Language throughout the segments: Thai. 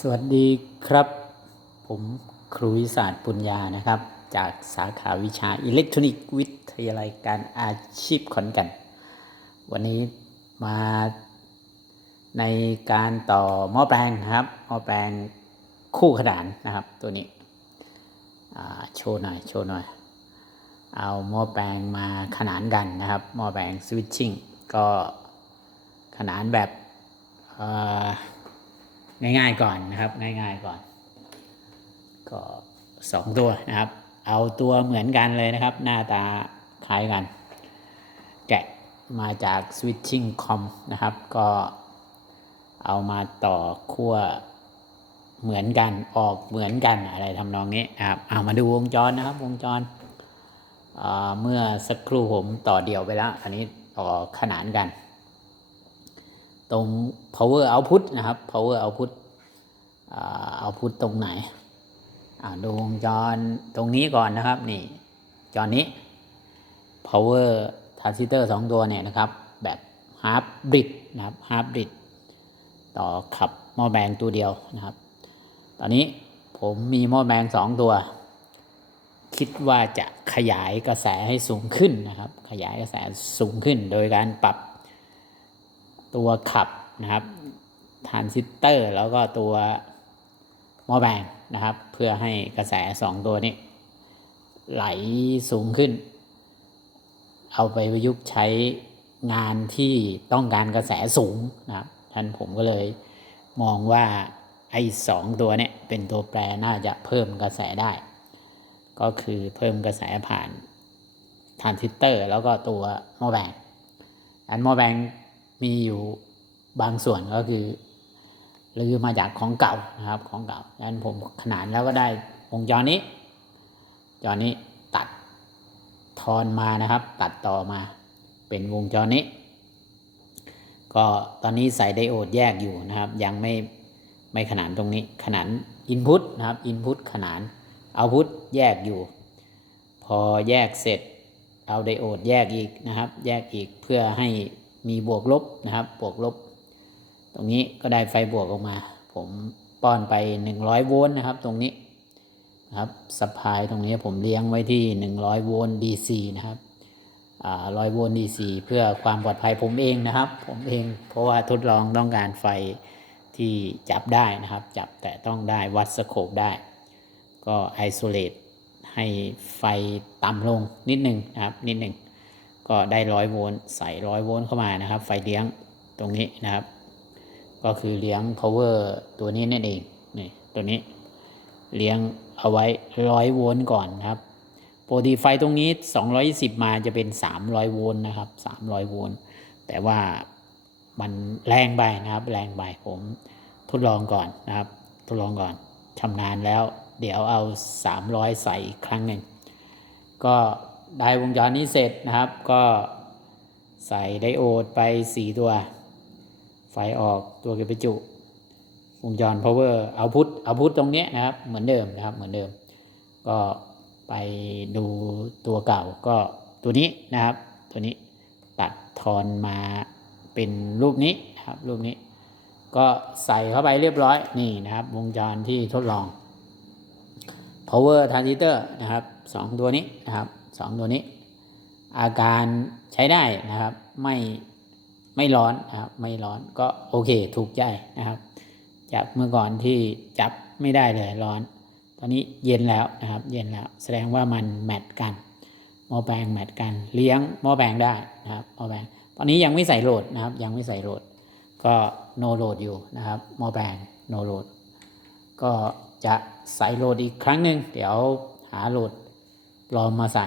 สวัสดีครับ ผมครูวิศาสตร์ปุญญานะครับ จากสาขาวิชาอิเล็กทรอนิกส์วิทยาลัยการอาชีพขอนแก่น วันนี้มาในการต่อหม้อแปลงนะครับหม้อแปลงคู่ขนานนะครับ ตัวนี้โชว์หน่อยโชว์หน่อย เอาหม้อแปลงมาขนานกันนะครับหม้อแปลงสวิตชิ่งก็ขนานแบบ ง่าย ๆก่อนนะครับ ง่าย ๆก่อน ก็สองตัวนะครับ เอาตัวเหมือนกันเลยนะครับ หน้าตาคล้ายกัน แกะมาจาก switching com นะครับ ก็เอามาต่อขั้วเหมือนกันออกเหมือนกันอะไรทำนองนี้นะครับเอามาดูวงจรนะครับ วงจรเมื่อสักครู่ผมต่อเดี่ยวไปแล้ว อันนี้ต่อขนานกัน ตรง power output นะครับ power output อ่า output ตรงไหนดูวงจรตรงนี้ก่อนนะครับ นี่จอนี้ power transistor สองตัวเนี่ยนะครับ แบบ half bridge นะครับ half bridge ต่อขับหม้อแบงตัวเดียวนะครับ ตอนนี้ผมมีหม้อแบงสองตัว คิดว่าจะขยายกระแสให้สูงขึ้นนะครับ ขยายกระแสสูงขึ้น โดยการปรับ ตัวขับนะครับทรานซิสเตอร์แล้วก็ตัวหม้อแบงนะครับ เพื่อให้กระแสสองตัวนี้ ไหลสูงขึ้น เอาไปประยุกต์ใช้งานที่ต้องการกระแสสูงนะครับท่านผมก็เลยมองว่าไอ้สองตัวเนี้เป็นตัวแปรน่าจะเพิ่มกระแสได้ ก็คือเพิ่มกระแสผ่านทรานซิสเตอร์ แล้วก็ตัวหม้อแบงอันหม้อแบง มีอยู่บางส่วนก็คือลือมาจากของเก่านะครับของเก่าดังนั้นผมขนานแล้วก็ได้วงจรนี้ จอนี้ตัดทอนมานะครับ ตัดต่อมาเป็นวงจรนี้ ก็ตอนนี้ใส่ไดโอดแยกอยู่นะครับ ยังไม่ไม่ขนานตรงนี้ ขนานอินพุตนะครับอินพุตขนานเอาพุตแยกอยู่ พอแยกเสร็จเอาไดโอดแยกอีกนะครับ แยกอีกเพื่อให้ มีบวกลบนะครับ บวกลบ ตรงนี้ก็ได้ไฟบวกออกมา ผมป้อนไป 100 โวลต์นะครับ ตรงนี้นะครับสปายตรงนี้ผมเลี้ยงไว้ที่ 100 โวลต์ DC นะครับอ่า100โวลต์ DC เพื่อความปลอดภัยผมเองนะครับ ผมเองเพราะว่าทดลองต้องการไฟที่จับได้นะครับ จับแต่ต้องได้วัดสโคปได้ ก็ไอโซเลตให้ไฟต่ำลงนิดหนึ่งนะครับนิดหนึ่ง ก็ได้ร้อยโวลต์ใส่ร้อยโวลต์เข้ามานะครับ ไฟเลี้ยงตรงนี้นะครับ ก็คือเลี้ยง power ตัวนี้นั่นเองนี่ตัวนี้เลี้ยงเอาไว้ร้อยโวลต์ก่อนนะครับปกติไฟตรงนี้ 220 มาจะเป็น 300 โวลต์นะครับ 300 โวลต์แต่ว่ามันแรงไปนะครับ แรงไปผมทดลองก่อนนะครับ ทดลองก่อนชำนาญแล้ว เดี๋ยวเอา 300 ใส่อีกครั้งหนึ่งก็ ได้วงจรนี้เสร็จนะครับ ก็ใส่ไดโอดไป 4 ตัว ไฟออกตัวเก็บประจุ วงจร power เอาพุทเอาพุทตรงนี้นะครับ เหมือนเดิมนะครับ เหมือนเดิม ก็ไปดูตัวเก่าก็ตัวนี้นะครับ ตัวนี้ตัดทอนมาเป็นรูปนี้นะครับ รูปนี้ ก็ใส่เข้าไปเรียบร้อยนี่นะครับ วงจรที่ทดลอง power transistor นะครับสองตัวนี้นะครับ สองตัวนี้ อาการใช้ได้นะครับไม่ไม่ร้อนนะครับไม่ร้อนก็โอเคถูกใจนะครับ จากเมื่อก่อนที่จับไม่ได้เลยร้อน ตอนนี้เย็นแล้วนะครับ เย็นแล้วแสดงว่ามันแมทกันหม้อแปลงแมทกันเลี้ยงหม้อแปลงได้นะครับหม้อแปลงตอนนี้ยังไม่ใส่โหลดนะครับ ยังไม่ใส่โหลด ก็โนโหลดอยู่นะครับหม้อแปลงโนโหลดก็จะใส่โหลดอีกครั้งหนึ่งเดี๋ยวหาโหลด ลอมมาใส่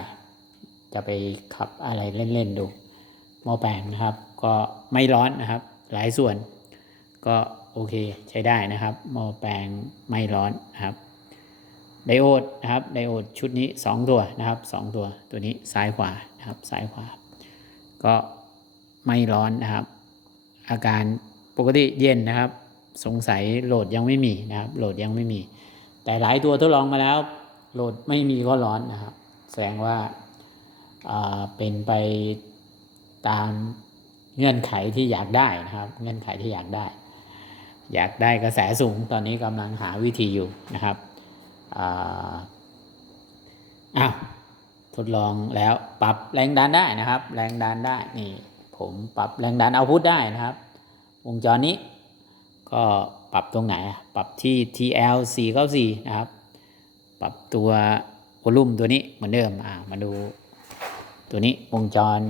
จะไปขับอะไรเล่นๆดู หม้อแปลงนะครับ ก็ไม่ร้อนนะครับ หลายส่วน ก็โอเคใช้ได้นะครับ หม้อแปลงไม่ร้อนนะครับ ไดโอดนะครับ ไดโอดชุดนี้ 2 ตัวนะครับ 2 ตัวตัวนี้ซ้ายขวานะครับซ้ายขวา ก็ไม่ร้อนนะครับ อาการปกติเย็นนะครับ สงสัยโหลดยังไม่มีนะครับ โหลดยังไม่มี แต่หลายตัวทดลองมาแล้ว โหลดไม่มีก็ร้อนนะครับ แสดงว่าาเป็นไปตามเงื่อนไขที่อยากได้นะครับ เงื่อนไขที่อยากได้ อยากได้กระแสสูงตอนนี้กำลังหาวิธีอยู่นะครับอ้าวทดลองแล้วปรับแรงดันได้นะครับ แรงดันได้นี่ผมปรับแรงดันเอาพุทได้นะครับ วงจรนี้ ก็ปรับตรงไหน ปรับที่ TL 494นะครับ ปรับตัว วอลุ่มตัวนี้เหมือนเดิมอ่ามาดูตัวนี้วงจร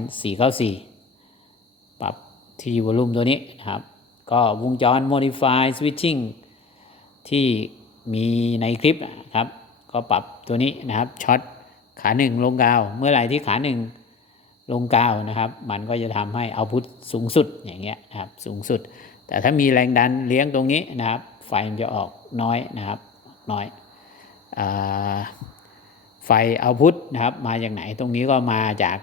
494 ปรับที่วอลุ่มตัวนี้นะครับ ก็วงจร modify switching ที่มีในคลิปนะครับ ก็ปรับตัวนี้นะครับช็อตขาหนึ่งลงกาว เมื่อไหร่ที่ขาหนึ่งลงกาวนะครับ มันก็จะทำให้เอาพุทสูงสุดอย่างเงี้ยนะครับสูงสุด แต่ถ้ามีแรงดันเลี้ยงตรงนี้นะครับ ไฟมันจะออกน้อยนะครับน้อยอา ไฟเอาพุทนะครับ มาจากไหนตรงนี้ก็มาจาก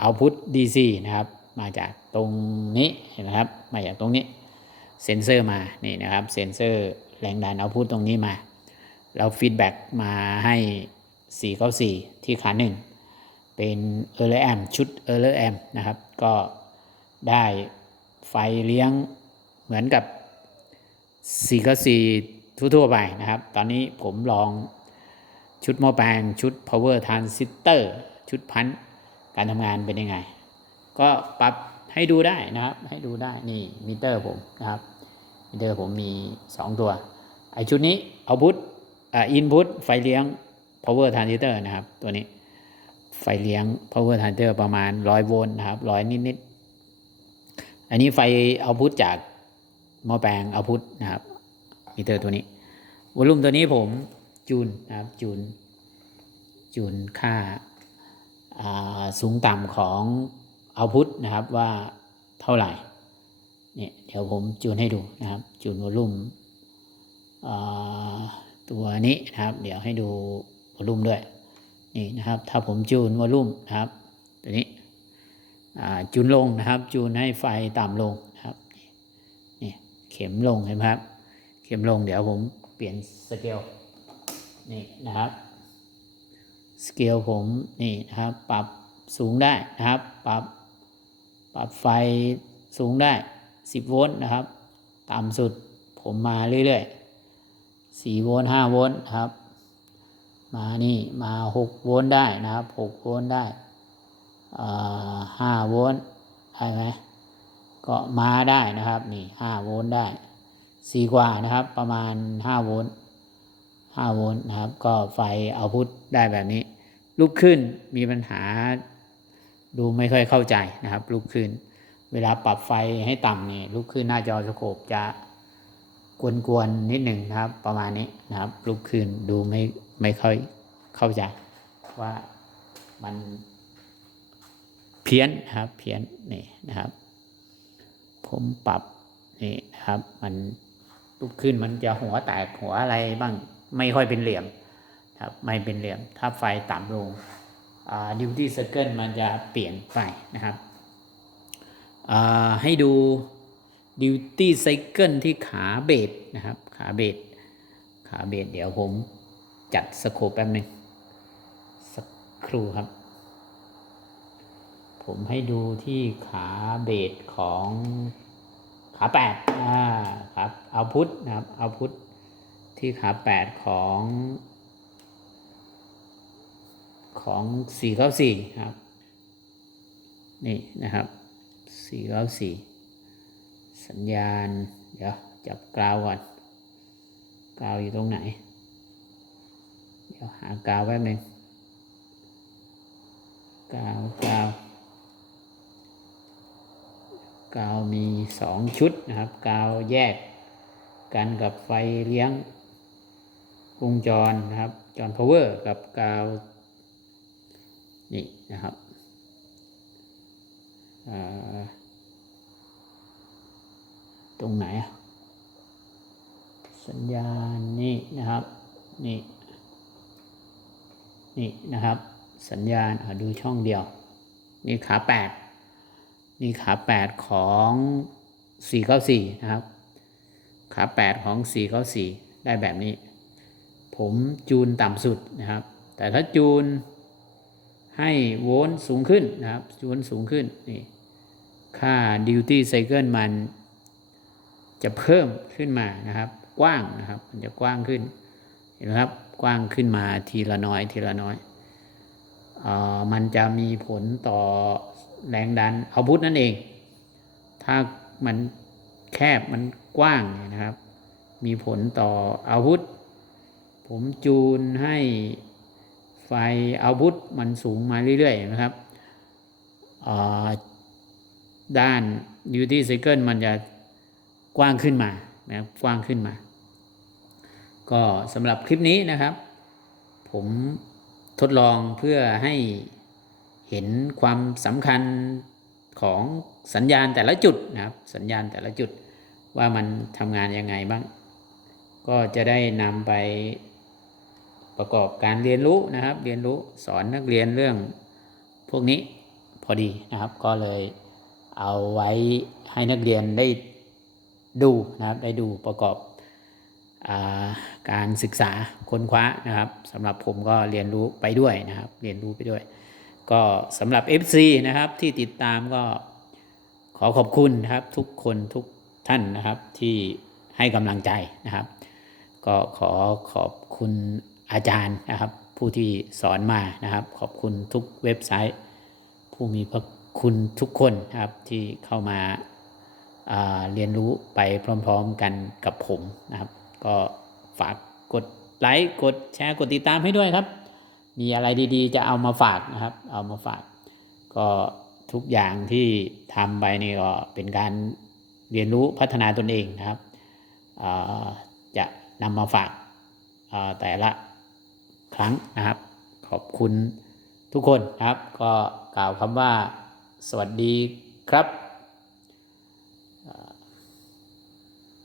เอาพุท DC นะครับ มาจากตรงนี้เห็นนะครับ มาจากตรงนี้เซ็นเซอร์มานี่นะครับเซ็นเซอร์แรงดันเอาพุทตรงนี้มาเราฟีดแบ็กมาให้ 494 ที่ขาหนึ่งเป็นเออร์เลอร์แอมชุดเออร์เลอร์แอมนะครับ ก็ได้ไฟเลี้ยงเหมือนกับ 494 ทั่วๆไปนะครับ ตอนนี้ผมลอง ชุดหม้อแปลงชุด power transistor ชุดพันการทำงานเป็นยังไง ก็ปรับให้ดูได้นะครับ ให้ดูได้นี่มิเตอร์ผมนะครับมิเตอร์ผมมี 2 ตัว ไอชุดนี้เอาพุทอ่าอินพุตไฟเลี้ยง power transistor นะครับ ตัวนี้ ไฟเลี้ยง power transistor ประมาณ 100 โวลต์นะครับ100นิดๆอันนี้ไฟเอาพุทจากหม้อแปลงเอาพุทนะครับมิเตอร์ตัวนี้วอลลุ่มตัวนี้ผม จูนนะครับจูนจูนค่าาสูงต่ำของเอาพุทนะครับว่าเท่าไหร่เนี่ยเดี๋ยวผมจูนให้ดูนะครับ จูนวอลุ่มตัวนี้นะครับ เดี๋ยวให้ดูวอลุ่มด้วยนี่นะครับ ถ้าผมจูนวอลุ่มนะครับ ตัวนี้จูนลงนะครับ จูนให้ไฟต่ำลงนะครับนี่เข็มลงเห็นไหมครับ เข็มลงเดี๋ยวผมเปลี่ยนสเกล นี่นะครับสเกลผมนี่นะครับปรับสูงได้นะครับปรับปรับไฟสูงได้ 10 โวลต์นะครับ ต่ำสุดผมมาเรื่อยๆ4โวลต์5โวลต์นะครับ มานี่มา 6 โวลต์ได้นะครับ 6 โวลต์ได้อ่า5โวลต์ได้ไหมก็มาได้นะครับนี่5โวลต์ได้4กว่านะครับประมาณ 5 โวลต์ 5โวลต์นะครับ ก็ไฟเอาพุทได้แบบนี้ ลุกขึ้นมีปัญหาดูไม่ค่อยเข้าใจนะครับ ลุกขึ้น เวลาปรับไฟให้ต่ำนี่ลุกขึ้นหน้าจอสโคปจะกวนๆนิดหนึ่งนะครับ ประมาณนี้นะครับ ลุกขึ้นดูไม่ไม่ค่อยเข้าใจว่ามันเพี้ยนนะครับเพี้ยนนี่นะครับ ผมปรับนี่นะครับ มันลุกขึ้นมันจะหัวแตกหัวอะไรบ้าง ไม่ค่อยเป็นเหลี่ยมครับไม่เป็นเหลี่ยม ถ้าไฟต่ำลงดิวตี้เซอร์เกิลมันจะเปลี่ยนไปนะครับให้ดูดิวตี้ไซเคิลที่ขาเบสนะครับ ขาเบสขาเบสเดี๋ยวผมจัดสโคปแป๊บหนึ่งสักครู่ครับ ผมให้ดูที่ขาเบสของขาแปดอ่าครับเอาพุทนะครับเอาพุท ที่ขาแปดของ ของสี่เก้าสี่ครับ นี่นะครับสี่เก้าสี่สัญญาณ เดี๋ยวจับกราวก่อน กราวอยู่ตรงไหน เดี๋ยวหากราวแป๊บหนึงกราวกราวกาวมีสองชุดนะครับ กาวแยกกันกับไฟเลี้ยง วงจรนะครับจร power กับกาวนี่นะครับตรงไหนอะสัญญาณนี่นะครับนี่นี่นะครับ สัญญาณดูช่องเดียว นี่ขาแปดนี่ขาแปดของสี่ก้าสี่นะครับ ขาแปดของสี่ก้าสี่ได้แบบนี้ ผมจูนต่ำสุดนะครับ แต่ถ้าจูนให้โวลต์สูงขึ้นนะครับจูนสูงขึ้นนี่ค่า duty cycle มันจะเพิ่มขึ้นมานะครับ กว้างนะครับ มันจะกว้างขึ้นเห็นไหมครับกว้างขึ้นมาทีละน้อยทีละน้อยอ่อมันจะมีผลต่อแรงดันเอาพุทนั่นเอง ถ้ามันแคบมันกว้างเนี่ยนะครับ มีผลต่ออาวุธ ผมจูนให้ไฟอาวุธมันสูงมาเรื่อยๆนะครับอ่าด้าน duty cycle มันจะกว้างขึ้นมานะครับกว้างขึ้นมา ก็สำหรับคลิปนี้นะครับ ผมทดลองเพื่อให้เห็นความสำคัญของสัญญาณแต่ละจุดนะครับ สัญญาณแต่ละจุดว่ามันทำงานยังไงบ้าง ก็จะได้นำไป ประกอบการเรียนรู้นะครับ เรียนรู้สอนนักเรียนเรื่องพวกนี้พอดีนะครับ ก็เลยเอาไว้ให้นักเรียนได้ดูนะครับ ได้ดูประกอบาการศึกษาค้นคว้านะครับสำหรับผมก็เรียนรู้ไปด้วยนะครับ เรียนรู้ไปด้วย ก็สำหรับ FC นะครับที่ติดตามก็ขอขอบคุณนะครับทุกคนทุกท่านนะครับที่ให้กำลังใจนะครับ ก็ขอขอบคุณ อาจารย์นะครับ ผู้ที่สอนมานะครับ ขอบคุณทุกเว็บไซต์ ผู้มีพระคุณทุกคนนะครับที่เข้ามาาเรียนรู้ไปพร้อมๆกันกับผมนะครับ ก็ฝากกดไลค์กดแชร์กดติดตามให้ด้วยครับ มีอะไรดีๆ จะเอามาฝากนะครับ เอามาฝาก ก็ทุกอย่างที่ทำไปนี่ก็เป็นการเรียนรู้พัฒนาตนเองนะครับจะนำมาฝากาแต่ละ ครั้งนะครับ ขอบคุณทุกคนนะครับ ก็กล่าวคำว่า สวัสดีครับ